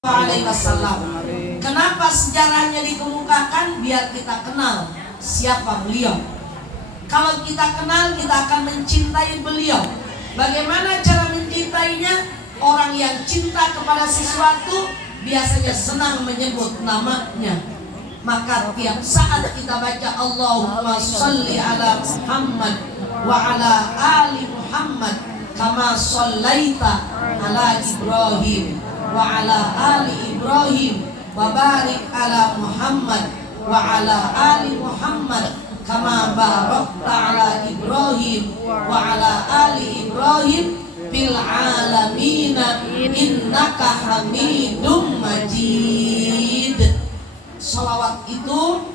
Alaihi Wasallam. Kenapa sejarahnya dikemukakan? Biar kita kenal siapa beliau. Kalau kita kenal, kita akan mencintai beliau. Bagaimana cara mencintainya? Orang yang cinta kepada sesuatu biasanya senang menyebut namanya. Maka tiap saat kita baca Allahumma sholli ala Muhammad wa ala ali Muhammad kama shollaita ala Ibrahim wa ala ali Ibrahim wa barik ala Muhammad wa ala ali Muhammad kama barakta ala Ibrahim wa ala ali Ibrahim fil alamina innaka hamidum majid. Salawat itu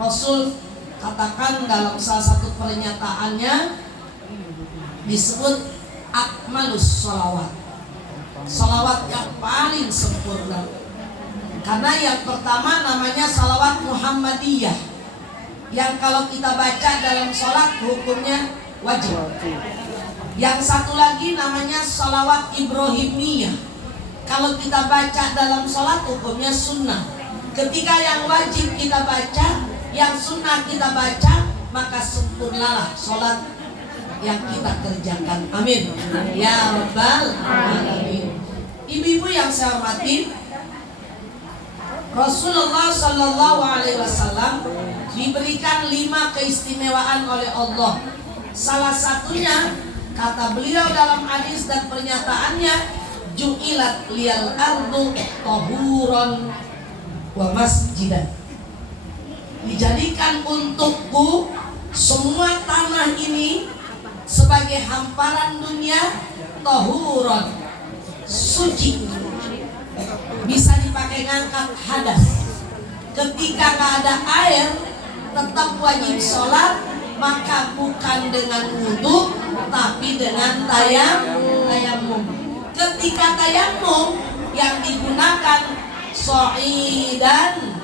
Rasul katakan dalam salah satu pernyataannya disebut akmalus salawat, salawat yang paling sempurna. Karena yang pertama namanya salawat Muhammadiyah, yang kalau kita baca dalam sholat hukumnya wajib. Yang satu lagi namanya salawat Ibrahimiyah, kalau kita baca dalam sholat hukumnya sunnah. Ketika yang wajib kita baca, yang sunnah kita baca, maka sempurnalah sholat yang kita kerjakan. Amin ya rabbal alamin. Ibu-ibu yang saya hormati, Rasulullah Shallallahu Alaihi Wasallam diberikan 5 keistimewaan oleh Allah. Salah satunya kata beliau dalam hadis dan pernyataannya, ju'ilat liyal ardu tahuron wa masjidan. Dijadikan untukku semua tanah ini sebagai hamparan dunia, tahuron, suci, bisa dipakai ngangkat hadas. Ketika gak ada air tetap wajib sholat, maka bukan dengan wudu tapi dengan tayamum. Ketika tayamum yang digunakan so'idan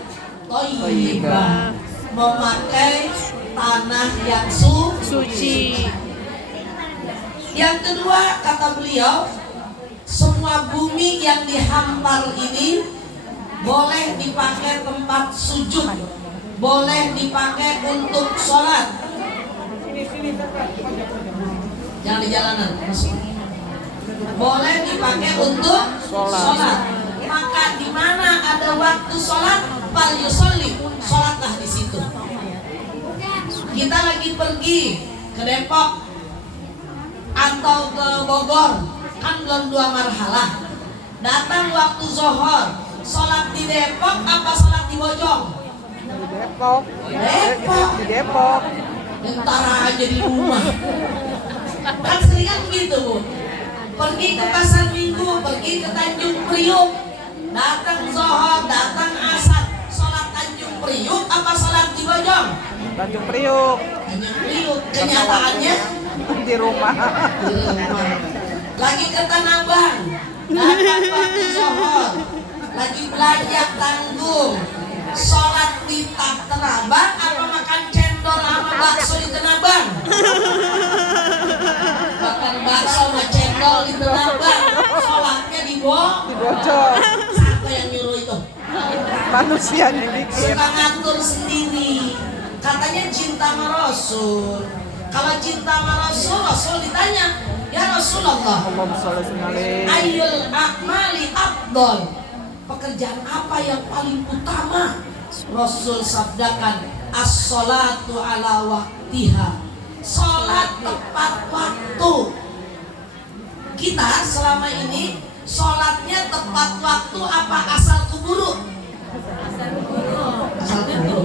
thayyibah, memakai tanah yang suci. Yang kedua kata beliau, semua bumi yang dihampar ini boleh dipakai tempat sujud, boleh dipakai untuk sholat. Jangan di jalanan, boleh dipakai untuk sholat. Maka di mana ada waktu sholat, fal yusolli, sholatlah di situ. Kita lagi pergi ke Depok atau ke Bogor, kan belum 2 marhalah. Datang waktu zuhur, sholat di Depok apa sholat di Bojong? Di Depok. Di Depok. Entar aja di rumah. Kan seringan begitu, Bu. Pergi ke pasar Minggu, pergi ke Tanjung Priuk, datang zuhur, datang asar, sholat Tanjung Priuk apa sholat di Bojong? Tanjung Priuk. Tanjung Priuk. Kenyataannya Di rumah. Lagi ke Tanah Abang, datang waktu zuhur, lagi belanja tanggung, sholat di Tanah Abang apa makan cendol sama bakso di Tanah Abang? Makan bakso sama cendol di Tanah Abang, sholatnya di Bojong. Siapa yang nyuruh itu? Manusia yang bikin. Suka ngatur sendiri. Katanya cinta sama Rasul. Kalau cinta sama Rasul, Rasul ditanya, ya Rasulullah, ayyul a'mali afdal, pekerjaan apa yang paling utama? Rasul sabdakan, as-sholatu ala waktiha, sholat tepat waktu. Kita selama ini sholatnya tepat waktu apa asal keburu? Asal keburu.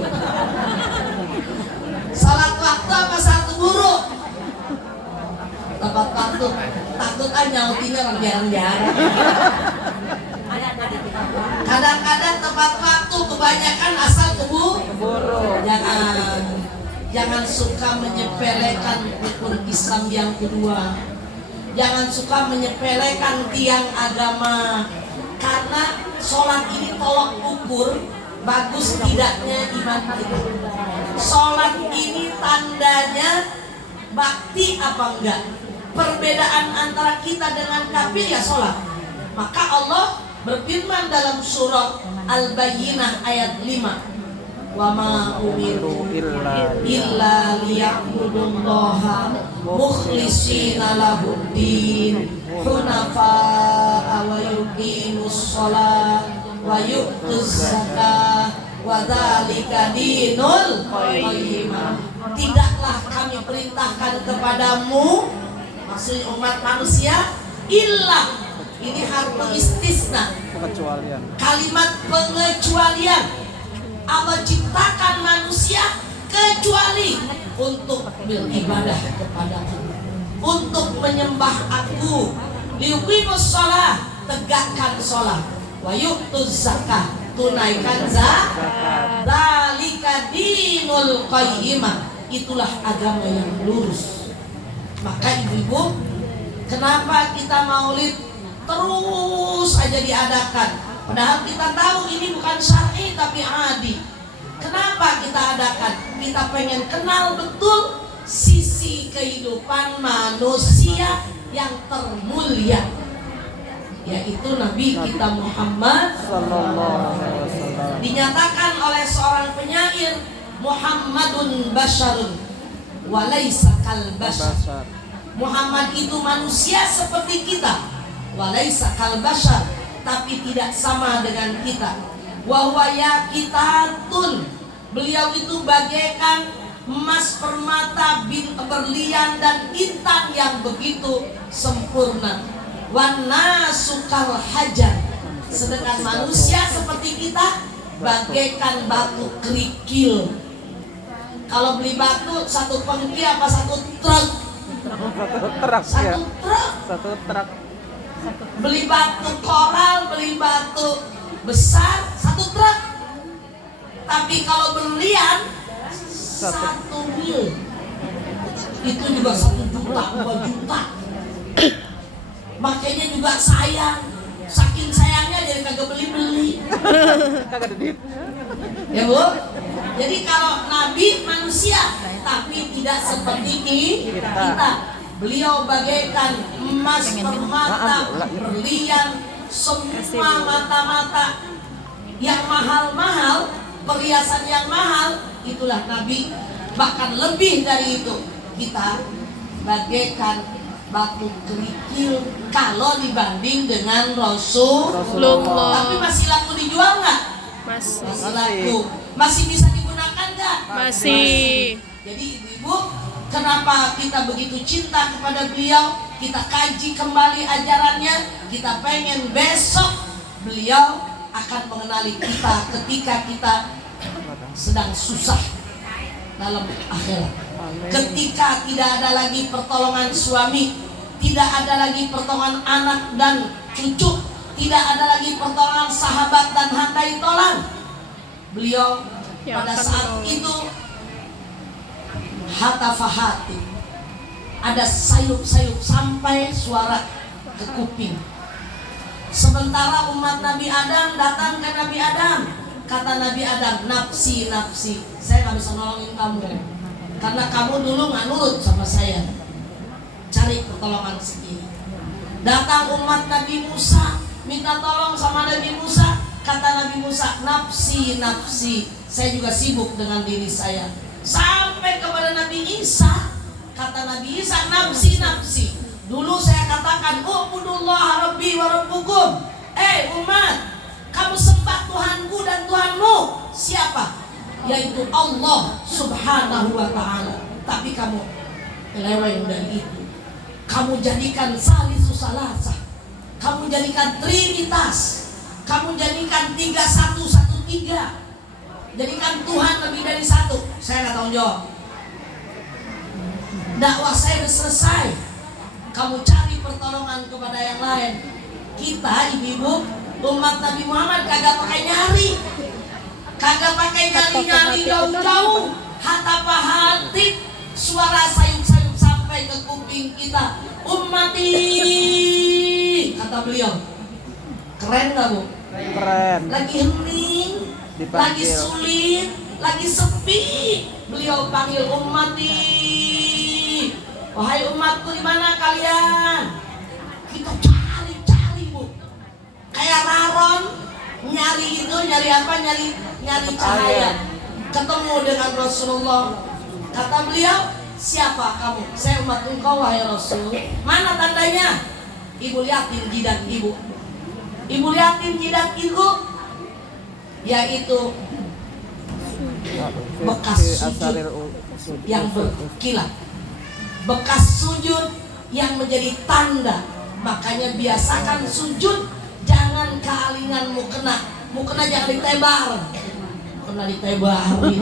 Sholat waktu apa asal keburu? Tepat waktu. Takut aja nyautinya orang jarang-jarang. Kadang-kadang tepat waktu, kebanyakan asal keburu. Jangan suka menyepelekan rukun Islam yang kedua. Jangan suka menyepelekan tiang agama. Karena sholat ini tolok ukur bagus tidaknya iman kita. Sholat ini tandanya bakti apa enggak. Perbedaan antara kita dengan kafir ya sholat. Maka Allah berfirman dalam surah Al-Bayyinah ayat 5, wa ma umiru illa liya'budullaha mukhlishina lahuddin hunafa'a wa yuqimus shalah wa yu'tuz zakah wa dzalika dinul qayyimah. Tidaklah kami perintahkan kepadamu, maksudnya umat manusia, illa, ini harfu istisna, Pengecualian. kalimat pengecualian. Allah ciptakan manusia kecuali untuk beribadah kepadaku, untuk menyembah aku, liuqimus shalah, tegakkan sholat, wa yu'tuz zakah, tunaikan zakat, dzalika dinul qayyimah, itulah agama yang lurus. Maka ibu-ibu, kenapa kita maulid terus aja diadakan? Padahal kita tahu ini bukan syar'i tapi adi. Kenapa kita adakan? Kita pengen kenal betul sisi kehidupan manusia yang termulia, yaitu Nabi kita Muhammad Sallallahu alaihi wasallam. Dinyatakan oleh seorang penyair, Muhammadun basyarun walaysa kal basyar. Basar. Muhammad itu manusia seperti kita, walaysa kal basyar, tapi tidak sama dengan kita. Wa huwa yaqitatun, beliau itu bagaikan emas, permata, berlian dan intan yang begitu sempurna. Wan nasu kal hajar, sedangkan manusia seperti kita bagaikan batu kerikil. Kalau beli batu satu pengki apa satu truk? Satu truk ya. Satu truk. Satu truk. Beli batu koral, beli batu besar satu truk. Tapi kalau berlian satu mil, itu juga 1 juta, 2 juta. Makanya juga sayang, saking sayangnya jadi kagak beli-beli. Kagak ada duit. Ya Bu, jadi kalau Nabi manusia tapi tidak seperti kita. Beliau bagaikan emas, permata, berlian, semua mata-mata yang mahal-mahal, perhiasan yang mahal, itulah Nabi. Bahkan lebih dari itu, kita bagaikan batu kerikil kalau dibanding dengan Rasulullah. Tapi masih laku dijual nggak? Masih. Masih laku. Masih bisa digunakan nggak? Masih. Jadi ibu-ibu, kenapa kita begitu cinta kepada beliau? Kita kaji kembali ajarannya. Kita pengen besok beliau akan mengenali kita ketika kita sedang susah dalam akhirat. Ketika tidak ada lagi pertolongan suami, tidak ada lagi pertolongan anak dan cucu, tidak ada lagi pertolongan sahabat dan handai tolan. Beliau pada saat itu hatafahati, ada sayup-sayup sampai suara ke kuping. Sementara umat Nabi Adam datang ke Nabi Adam, kata Nabi Adam, nafsi, nafsi, saya gak bisa nolongin kamu karena kamu dulu gak nurut sama saya, cari pertolongan sendiri. Datang umat Nabi Musa, minta tolong sama Nabi Musa, kata Nabi Musa, nafsi, nafsi, saya juga sibuk dengan diri saya. Sampai kepada Nabi Isa, kata Nabi Isa, nafsi, nafsi. Dulu saya katakan, ubudullah rabbi wa rabbukum. Umat, kamu sembah Tuhanku dan Tuhanmu. Siapa? Yaitu Allah subhanahu wa ta'ala. Tapi kamu meleweng dari itu. Kamu jadikan salisus salasa, kamu jadikan trinitas, kamu jadikan 3113, jadikan Tuhan lebih dari satu. Saya nggak tanggung jawab. Dakwah saya sudah selesai. Kamu cari pertolongan kepada yang lain. Kita ibu-ibu umat Nabi Muhammad kagak pakai nyari, kagak pakai nyali-nyali jauh-jauh, hatta hati, suara sayup-sayup sampai ke kuping kita. Ummati, kata beliau. Keren gak Bu? Keren. Lagi hening, Dipanggil. lagi sulit, lagi sepi, beliau panggil ummati. Wahai umatku, di mana kalian? Kita cari Bu. kayak raron nyari itu, nyari apa? Nyari cahaya. Ketemu dengan Rasulullah. Kata beliau, siapa kamu? Saya umat engkau wahai Rasul. Mana tandanya? Ibu liatin jidat ibu. Ibu liatin jidat ibu, yaitu bekas sujud yang berkilat, bekas sujud yang menjadi tanda. Makanya biasakan sujud, jangan kealinganmu kena. Mukena jangan ditebar, kena ditebarin.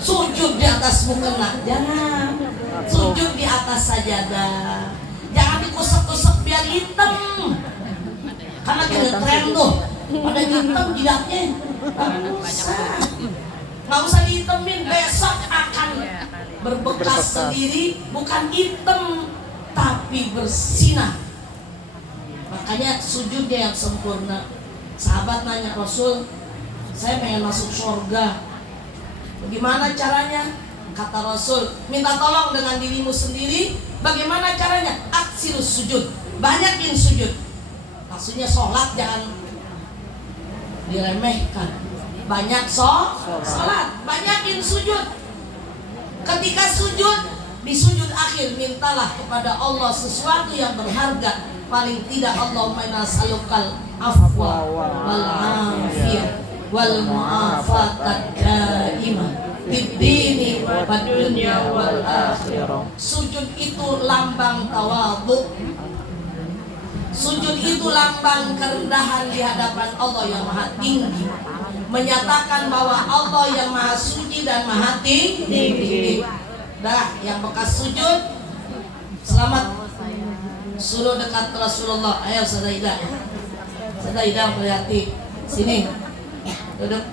Sujud di atas mukena, jangan. Sujud di atas sajadah, jangan dikusek-kusek biar hitam. Karena kita tren tuh, pada hitam jidatnya. Nggak usah dihitemin, besok akan berbekas sendiri, bukan hitam tapi bersinar. Makanya sujudnya yang sempurna. Sahabat nanya Rasul, saya pengen masuk surga, bagaimana caranya? Kata Rasul, minta tolong dengan dirimu sendiri. Bagaimana caranya? Aksirus sujud, banyakin sujud. Maksudnya sholat jangan diremehkan. Banyak sholat, banyakin sujud. Ketika sujud, di sujud akhir mintalah kepada Allah sesuatu yang berharga. Paling tidak Allahumma inna nas'alukal afwa wal afiyah wal mu'afatat daimah fid dini wad dunya wal akhirah. Sujud itu lambang tawadhu. Sujud itu lambang kerendahan di hadapan Allah yang maha tinggi, menyatakan bahwa Allah yang maha suci dan maha tinggi. Dah, yang bekas sujud selamat. Suruh dekat Rasulullah. Ayo Ustazah Ida. Ustazah Ida berhati. Sini. Duduk.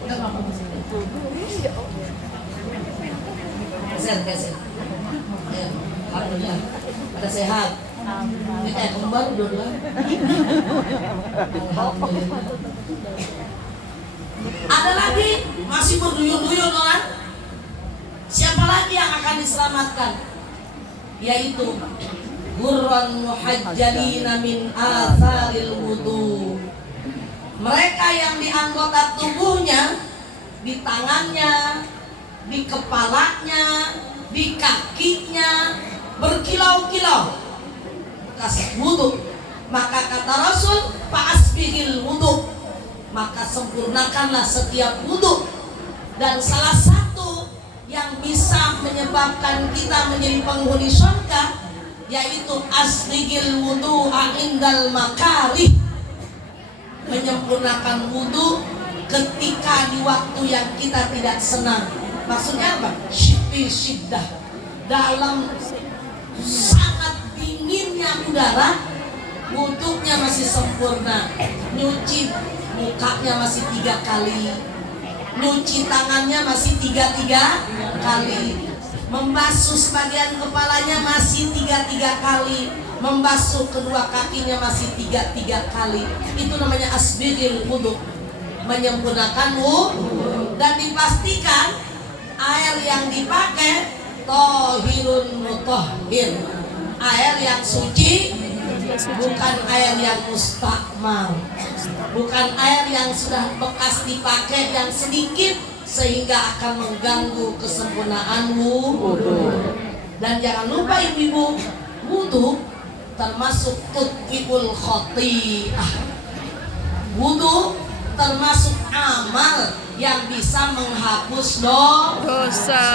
Geser. Ayo. Alhamdulillah. Pada sehat. Ini kayak kembar dua-dua. Alhamdulillah. Ada lagi masih berduyun-duyun orang. Siapa lagi yang akan diselamatkan? Yaitu Gurran muhajjalina min atharil wudu. Mereka yang di anggota tubuhnya, di tangannya, di kepalanya, di kakinya berkilau-kilau bekas wudu. Maka kata Rasul, fa'asbihil wudu, maka sempurnakanlah setiap wudu. Dan salah satu yang bisa menyebabkan kita menjadi penghuni surga yaitu asbigil wudu indal makarih, menyempurnakan wudu ketika di waktu yang kita tidak senang. Maksudnya apa? Syiddah, dalam sangat dinginnya udara, wudunya masih sempurna. Nyuci mukanya masih 3 kali, nyuci tangannya masih 3 kali, membasuh sebagian kepalanya masih 3 kali, membasuh kedua kakinya masih 3 kali. Itu namanya asbigil wudu, menyempurnakan wudu. Dan dipastikan air yang dipakai tohirun mutahhir, air yang suci, bukan air yang mustakmal, bukan air yang sudah bekas dipakai yang sedikit sehingga akan mengganggu kesempurnaan wudu. Dan jangan lupa ibu-ibu, wudu termasuk tutfiul khoti'ah. Wudu termasuk amal yang bisa menghapus dosa.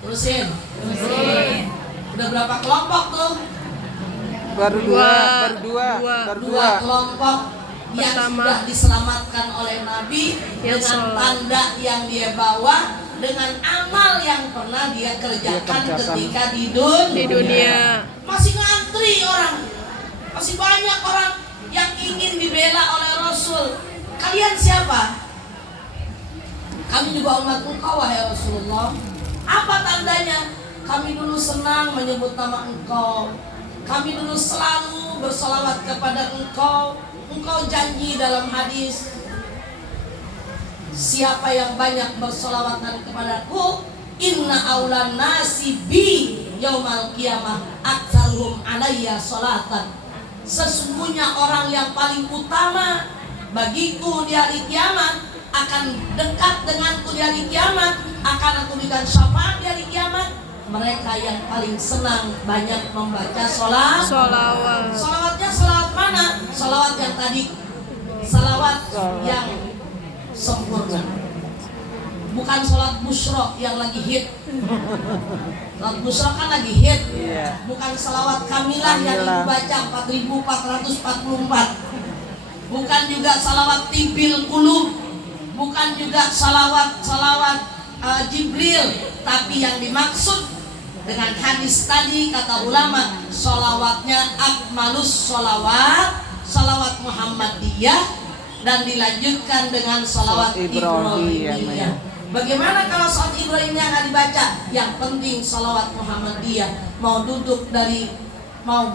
Terusin. Udah berapa kelompok tuh? Baru dua kelompok yang sudah diselamatkan oleh Nabi dengan tanda yang dia bawa, dengan amal yang pernah dia kerjakan ketika di dunia. Masih ngantri orang, masih banyak orang yang ingin dibela oleh Rasul. Kalian siapa? Kami juga umat engkau wahai Rasulullah. Apa tandanya? Kami dulu senang menyebut nama engkau, kami dulu selalu bersolawat kepada engkau. Engkau janji dalam hadis, siapa yang banyak bersolawatan kepadaku, inna aulan nasi bi yaumal qiyamah aktsaruhum alayya sholatan. Sesungguhnya orang yang paling utama bagiku di hari kiamat, akan dekat denganku di hari kiamat, akan aku berikan syafaat di hari kiamat, mereka yang paling senang banyak membaca Sholawat. Sholawatnya sholawat mana? Sholawat yang tadi, sholawat yang sempurna, bukan sholat busyra yang lagi hit. Sholat busyra kan lagi hit, bukan sholawat kamilah yang dibaca 4444, bukan juga sholawat tibil kulub, bukan juga sholawat Jibril, tapi yang dimaksud dengan hadis tadi kata ulama, sholawatnya akmalus sholawat, sholawat Muhammadiyah, dan dilanjutkan dengan sholawat Ibrahimiyah. Bagaimana kalau sholawat Ibrahimiyah nggak dibaca? Yang penting sholawat Muhammadiyah. Mau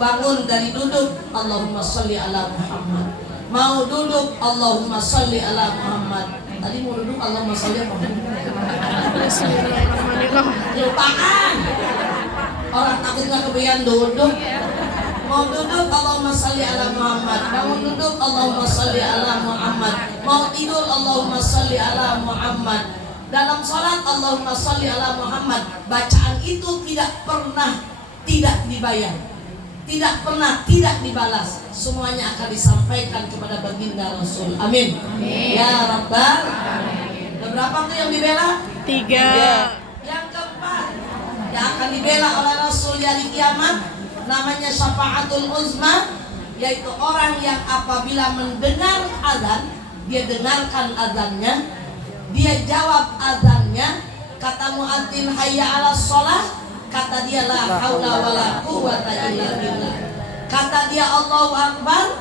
bangun dari duduk, Allahumma sholli ala Muhammad. Mau duduk, Allahumma sholli ala Muhammad. Tadi mau duduk, Allahumma sholli ala Muhammad. Bismillahirrahmanirrahim. Lupaan. Orang takut nggak kebayang duduk. Mau duduk, Allahumma sholli ala Muhammad. Mau duduk, Allahumma sholli ala Muhammad. Mau tidur, Allahumma sholli ala Muhammad. Dalam sholat, Allahumma sholli ala Muhammad. Bacaan itu tidak pernah tidak dibayar, tidak pernah tidak dibalas. Semuanya akan disampaikan kepada baginda Rasul. Amin. Ya Rabbal. Ada berapa tuh yang dibela? 3. Yang keempat yang akan dibela oleh Rasul di hari kiamat, namanya syafaatul uzma, yaitu orang yang apabila mendengar azan, dia dengarkan azannya, dia jawab azannya, kata muadzin hayya 'alas shalah, kata dia la haula wala quwwata illa billah, kata dia Allahu akbar,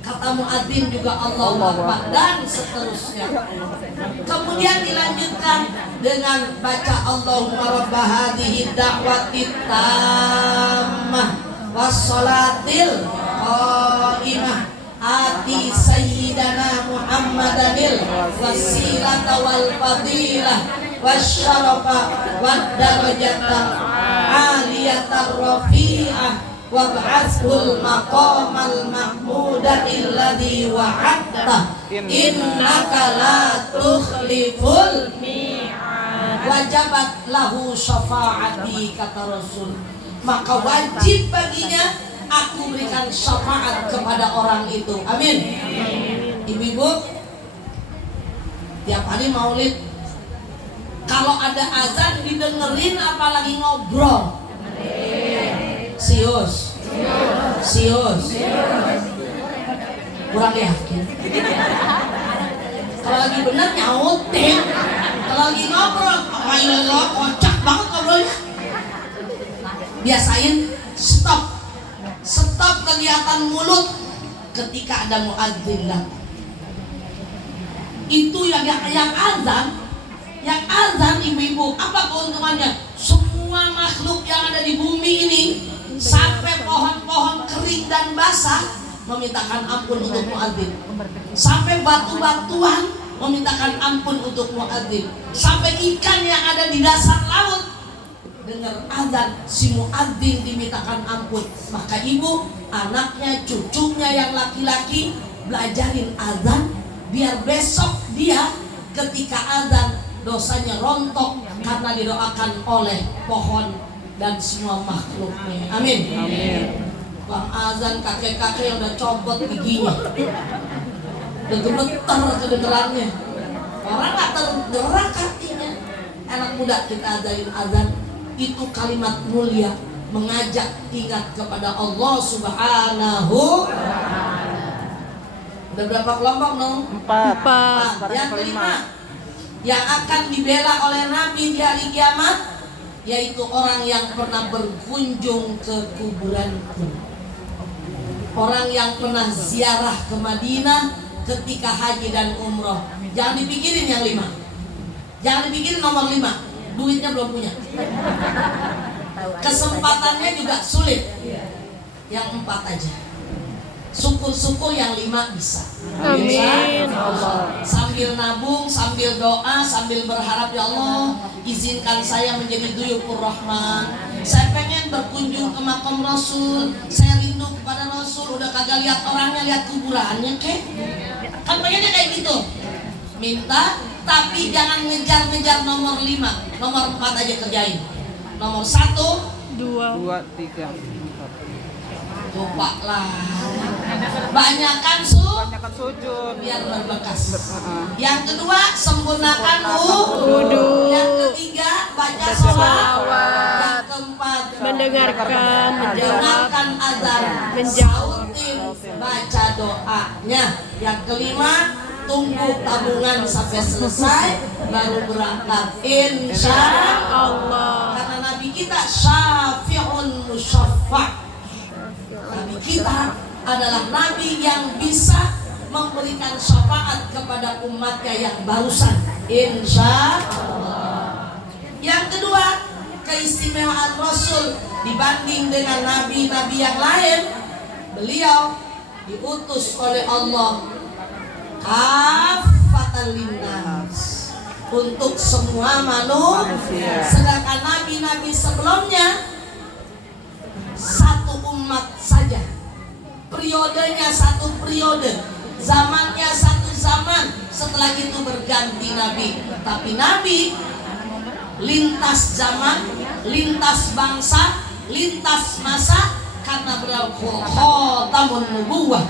kata muadzin juga Allahu akbar, dan seterusnya. Kemudian dilanjutkan dengan baca Allahumma rabb hadhihi da'wati tammah wassalatil qaimah ati sayyidana Muhammadanil wasilata wal fadilah wasyarafa wad darajatal aliyatar rafi'ah wab'athul maqamal mahmudal ladzi wa'adta innaka la tukhliful mi'ad wajabat lahu syafaati, kata Rasul, maka wajib baginya aku berikan syafaat kepada orang itu. Amin. Ibu-ibu, tiap hari maulid kalau ada azan didengerin, apalagi ngobrol. Sius. Kurang yakin. Kalau lagi benar nyautin, kalau lagi ngobrol, Allah kocak banget ngobrolnya. Biasain stop kegiatan mulut ketika ada muadzin lah. Itu yang azan ibu-ibu, apa keuntungannya? Semua makhluk yang ada di bumi ini, sampai pohon-pohon kering dan basah memintakan ampun untuk muadzin, sampai batu-batuan memintakan ampun untuk muadzin, sampai ikan yang ada di dasar laut dengar azan si muadzin dimintakan ampun. Maka ibu, anaknya, cucunya yang laki-laki belajarin azan, biar besok dia ketika azan dosanya rontok karena didoakan oleh pohon dan semua makhluknya. Amin. Bang azan kakek-kakek yang udah copot giginya, udah gemeter kedengerannya, orang nggak tergerak hatinya. Anak muda kita ajarin azan, itu kalimat mulia, mengajak ingat kepada Allah Subhanahu. Udah berapa kelompok dong? 4. Yang kelima yang akan dibela oleh Nabi di hari kiamat, yaitu orang yang pernah berkunjung ke kuburanku, orang yang pernah ziarah ke Madinah ketika haji dan umroh. Jangan dipikirin yang 5, jangan dipikirin nomor 5, duitnya belum punya, kesempatannya juga sulit. Yang 4 aja, syukur-syukur yang 5 bisa. Amin. Sambil sambil nabung, sambil doa, sambil berharap, ya Allah izinkan saya menjadi duyufur rahman. Saya pengen berkunjung ke makam Rasul, saya rindu kepada Rasul. Udah kagak lihat orangnya, lihat kuburannya kek. Kan pengennya kayak gitu. Minta, tapi jangan ngejar-ngejar nomor 5, nomor 4 aja kerjain. Nomor 1, 2, 3, 4. lupa lah. Banyakan Banyakan sujud. biar berbekas. Yang kedua, sempurnakan Wudu. Yang ketiga, baca sholawat. Yang keempat, mendengarkan, menjawab, dengarkan azan, menjawab, sautin, baca doanya. Yang kelima, tunggu tabungan sampai selesai baru berangkat, insya Allah. karena Nabi kita syafi'un musyaffa'. Nabi kita adalah Nabi yang bisa memberikan syafaat kepada umatnya yang barusan, insya Allah. Yang kedua, keistimewaan Rasul dibanding dengan nabi-nabi yang lain, beliau diutus oleh Allah kafatan linnas, untuk semua manusia. Sedangkan nabi-nabi sebelumnya satu umat saja, periodenya satu periode, zamannya satu zaman. Setelah itu berganti nabi, tapi nabi lintas zaman, lintas bangsa, lintas masa, karena beliau khatamun nubuwah,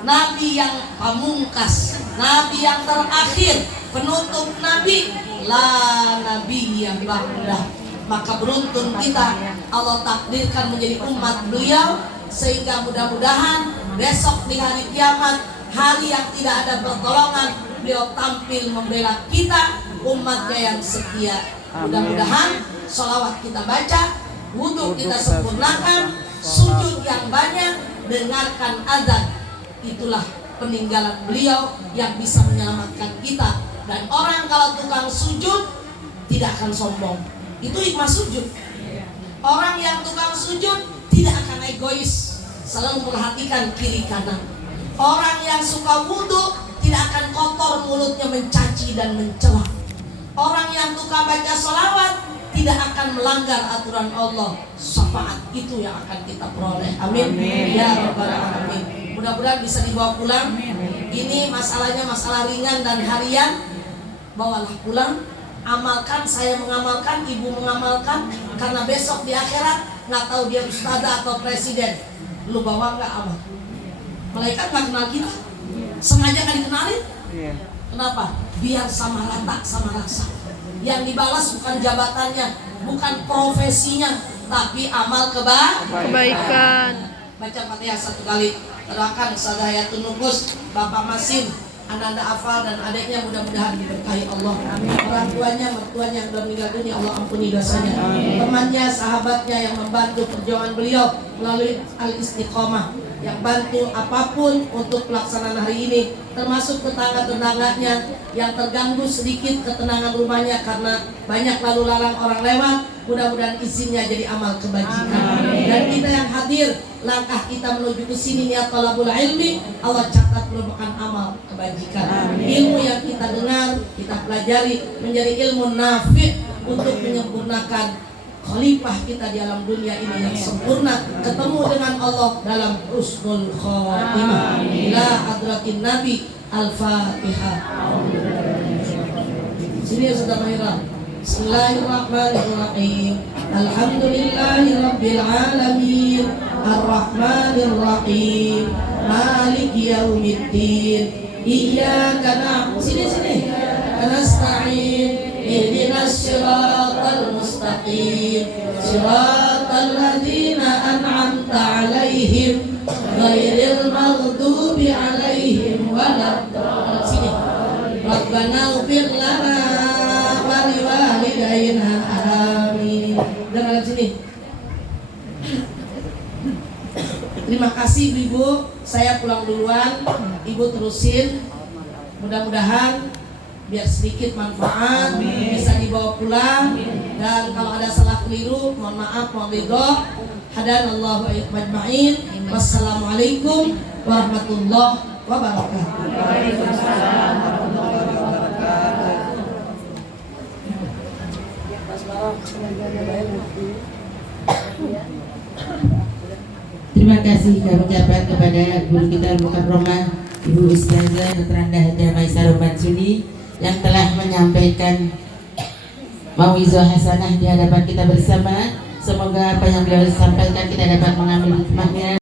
nabi yang pamungkas, nabi yang terakhir, penutup nabi, la nabi yang ba'dah. Maka beruntung kita, Allah takdirkan menjadi umat beliau, sehingga mudah-mudahan besok di hari kiamat, hari yang tidak ada pertolongan, beliau tampil membela kita, umatnya yang setia. Mudah-mudahan sholawat kita baca, wudhu kita sempurnakan, sujud yang banyak, dengarkan azan. Itulah peninggalan beliau yang bisa menyelamatkan kita. Dan orang kalau tukang sujud tidak akan sombong. Itu hikmah sujud. Orang yang tukang sujud tidak akan egois, selalu memperhatikan kiri kanan. Orang yang suka wudhu tidak akan kotor mulutnya mencaci dan mencela. Orang yang suka baca sholawat tidak akan melanggar aturan Allah. Syafaat itu yang akan kita peroleh. Amin. Ya Rabbal Alamin. Mudah-mudahan bisa dibawa pulang. Ini masalahnya masalah ringan dan harian. Bawalah pulang. Amalkan, saya mengamalkan, ibu mengamalkan. Karena besok di akhirat nggak tahu dia ustazah atau presiden. Lu bawa nggak amal? Malaikat nggak kenal kita. Sengaja nggak dikenalin. Kenapa? Biar sama rata sama rasa. Yang dibalas bukan jabatannya, bukan profesinya, tapi amal kebaikan. Baca Fatihah 1 kali. Terangkan Sadayatun Nubus, Bapak Masin, Ananda Afal dan adiknya mudah-mudahan diberkahi Allah. Orang tuanya, mertuanya yang sudah meninggal dunia, Allah ampuni dosanya. Temannya, sahabatnya yang membantu perjuangan beliau melalui Al-Istiqomah, yang bantu apapun untuk pelaksanaan hari ini, termasuk tetangga-tetangganya yang terganggu sedikit ketenangan rumahnya karena banyak lalu lalang orang lewat. Mudah-mudahan izinnya jadi amal kebajikan. Dan kita yang hadir, langkah kita menuju ke sini niat talabul ilmi, Allah catat merupakan amal kebajikan. Ilmu yang kita dengar, kita pelajari menjadi ilmu nafi' untuk menyempurnakan khalifah kita di alam dunia ini yang sempurna, ketemu dengan Allah dalam husnul khatimah. Ila hadratin Nabi. Al-Fatihah. Sini ya Saudara Mahira. Bismillahirrahmanirrahim. Alhamdulillahirabbil alamin. Arrahmanirrahim. Maliki yaumiddin. Iyyaka na'budu. Sini. Nasta'in. Ihdinas siratal mustaqim. Siratal ladzina an'amta 'alaihim ghairil maghdubi 'alaihim waladdallin. Sini. Rabbana ighfir lana wa liwalidayna amin. Dengar sini. Terima kasih Ibu, saya pulang duluan. Ibu terusin. Mudah-mudahan biar sedikit manfaat, bisa dibawa pulang. Dan kalau ada salah keliru, mohon maaf, mohon ridho. Hadanallahu ajma'in. Wassalamualaikum warahmatullahi wabarakatuh. kasih kami ucapkan kepada guru kita Mukarramah Ibu Ustazah Terandah Maisarah Mansuni yang telah menyampaikan mauizah hasanah di hadapan kita bersama. Semoga apa yang beliau sampaikan kita dapat mengambil hikmahnya